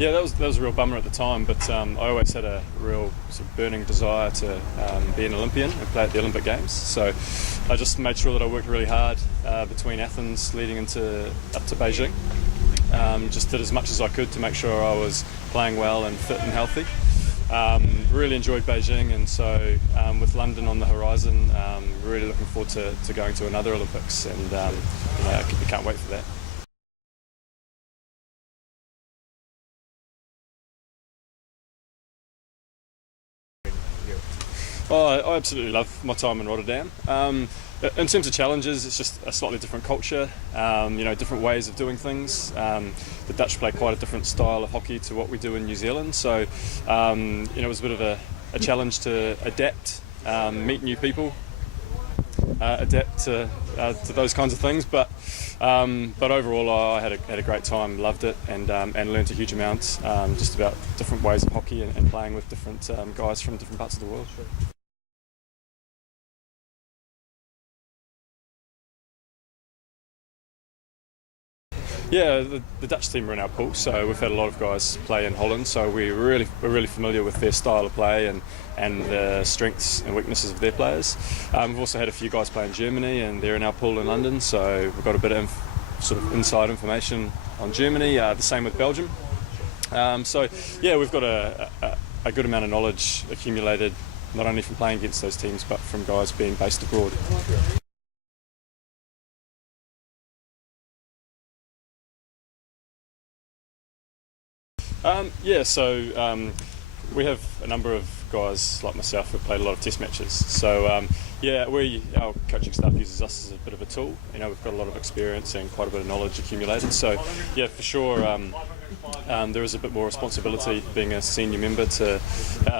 Yeah, that was a real bummer at the time, but I always had a real sort of burning desire to be an Olympian and play at the Olympic Games. So I just made sure that I worked really hard between Athens leading up to Beijing. Just did as much as I could to make sure I was playing well and fit and healthy. Really enjoyed Beijing, and so with London on the horizon, really looking forward to going to another Olympics, and I can't wait for that. Oh, I absolutely love my time in Rotterdam. In terms of challenges, it's just a slightly different culture, different ways of doing things. The Dutch play quite a different style of hockey to what we do in New Zealand, so it was a bit of a challenge to adapt, meet new people, adapt to those kinds of things. But overall, I had a great time, loved it, and learnt a huge amount just about different ways of hockey and playing with different guys from different parts of the world. Yeah, the Dutch team are in our pool, so we've had a lot of guys play in Holland, so we're really familiar with their style of play and the strengths and weaknesses of their players. We've also had a few guys play in Germany, and they're in our pool in London, so we've got a bit of sort of inside information on Germany. The same with Belgium. So yeah, we've got a good amount of knowledge accumulated, not only from playing against those teams, but from guys being based abroad. We have a number of guys like myself who played a lot of test matches. So our coaching staff uses us as a bit of a tool. We've got a lot of experience and quite a bit of knowledge accumulated. So yeah, for sure, there is a bit more responsibility being a senior member to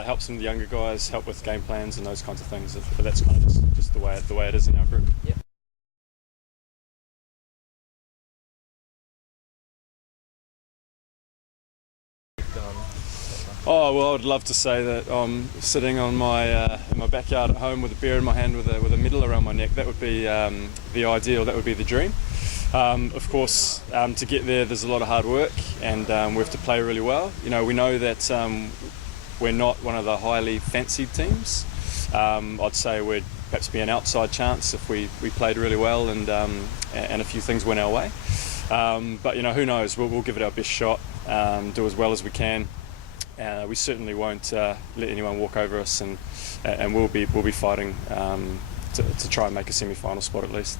help some of the younger guys, help with game plans and those kinds of things. But that's kind of just the way it is in our group. Yeah. Oh well, I would love to say that I'm sitting on in my backyard at home with a beer in my hand with a medal around my neck. That would be the ideal. That would be the dream. Of course, to get there, there's a lot of hard work, and we have to play really well. We know that we're not one of the highly fancied teams. I'd say we'd perhaps be an outside chance if we played really well and a few things went our way. But who knows? We'll give it our best shot, do as well as we can. We certainly won't let anyone walk over us, and we'll be fighting to try and make a semi-final spot at least.